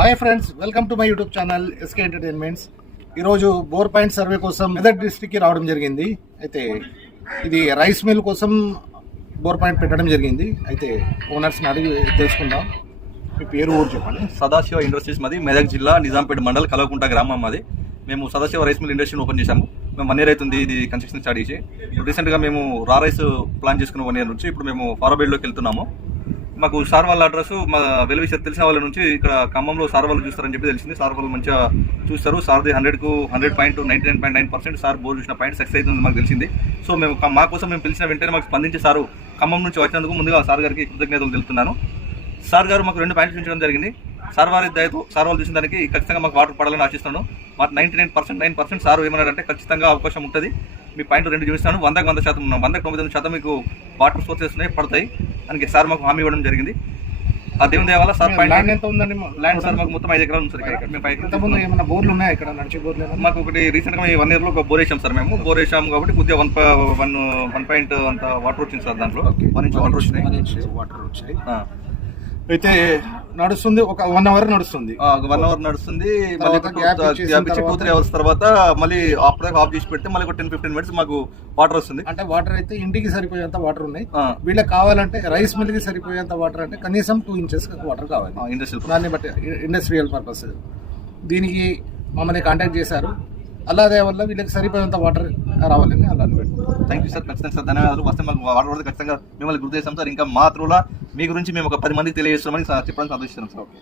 Hi friends, welcome to my YouTube channel SK entertainments. ఈరోజు bore point survey కోసం మెదక్ డిస్ట్రిక్ట్కి రావడం జరిగింది. అయితే ఇది రైస్ మిల్ కోసం బోర్ పాయింట్ పెట్టడం జరిగింది. అయితే ఓనర్స్ని అడిగి తెలుసుకుందాం. మీ పేరు ఊరు చెప్పండి. సదాశివ ఇండస్ట్రీస్ మాది మెదక్ జిల్లా నిజాంపేట మండల్ కలవకుంట గ్రామం మాది. మేము సదాశివ రైస్ మిల్ ఇండస్ట్రీని ఓపెన్ చేశాము. మేము 1 year అవుతుంది ఇది కన్స్ట్రక్షన్ స్టార్ట్ చేసి. రీసెంట్గా మేము రా రైస్ ప్లాన్ చేసుకున్న 1 year నుంచి ఇప్పుడు మేము ఫారాబేడ్లోకి వెళ్తున్నాము. మాకు సార్ వాళ్ళ అడ్రస్ మా వెలువి తెలిసిన వాళ్ళ నుంచి ఇక్కడ ఖమ్మంలో సార్ వాళ్ళు చూస్తారని చెప్పి తెలిసింది. సార్ వాళ్ళు మంచిగా చూస్తారు. సార్ది 100కు 100.99% సార్ బోర్ చూసిన పాయింట్ సక్సెస్ అవుతుంది మాకు తెలిసింది. సో మేము మా కోసం మేము పిలిచిన వెంటనే మాకు స్పందించి సారు ఖమ్మం నుంచి వచ్చినందుకు ముందుగా సార్ గారికి కృతజ్ఞతలు తెలుపుతున్నాను. సార్ గారు మాకు 2 పాయింట్స్ చూపించడం జరిగింది. సార్ వారి దయతో సార్ వాళ్ళు చూసిన దానికి ఖచ్చితంగా మాకు వాటర్ పడాలని ఆశిస్తున్నాను. మాకు 99% సార్ ఏమన్నారంటే ఖచ్చితంగా అవకాశం ఉంటుంది, మీ పాయింట్ 2 చూపిస్తాను, 100కు 100%, 100కు 99% మీకు వాటర్ సోర్సెస్ పడతాయి అని సార్ మాకు హామీ ఇవ్వడం జరిగింది. ఆ దేవుని దయ వల్ల సార్ పాయింట్ ల్యాండ్ ఎంత ఉందండి? ల్యాండ్ సార్ మాకు మొత్తం 5 ఎకరాలు ఉంది సార్. ఇక్కడ మేము 5 ఇంతకుముందు ఏమైనా బోర్లు ఉన్నాయా ఇక్కడ? నడిచే బోర్లు మాకు ఒకటి రీసెంట్గా 1 yearలో ఒక బోర్ వేసాం సార్. మేము బోర్ వేసాము కాబట్టి కొద్దిగా 1 పాయింట్ అంత వాటర్ వచ్చింది సార్. దాంట్లో 1 inch వాటర్ వచ్చినాయి. అయితే నడుస్తుంది, ఒక 1 hour నడుస్తుంది. 1 hour నడుస్తుంది. మళ్ళీ 2-3 hours తర్వాత మళ్ళీ ఆఫ్ చేసి పెడితే మళ్ళీ 10-15 minutes మాకు వాటర్ వస్తుంది. అంటే వాటర్ అయితే ఇంటికి సరిపోయేంత వాటర్ ఉన్నాయి. వీళ్ళకి కావాలంటే రైస్ మిల్ కి సరిపోయేంత వాటర్ అంటే కనీసం 2 inches వాటర్ కావాలి ఇండస్ట్రియల్, దాన్ని బట్టి ఇండస్ట్రియల్ పర్పస్. దీనికి మమ్మల్ని కాంటాక్ట్ చేశారు. అలాగే వల్ల వీళ్ళకి సరిపోయేంత వాటర్ రావాలని అలా పెట్టుకుంటాం. థ్యాంక్ యూ సార్, ఖచ్చితంగా సార్, ధన్యవాదాలు. వస్తే మాకు వాటర్ పడితే ఖచ్చితంగా మిమ్మల్ని గుర్తు చేస్తాం సార్. ఇంకా మా త్రూలా మీ గురించి మేము ఒక 10 మందికి తెలియజేస్తామని చెప్పడానికి సంతోషిస్తున్నాం సార్. ఓకే.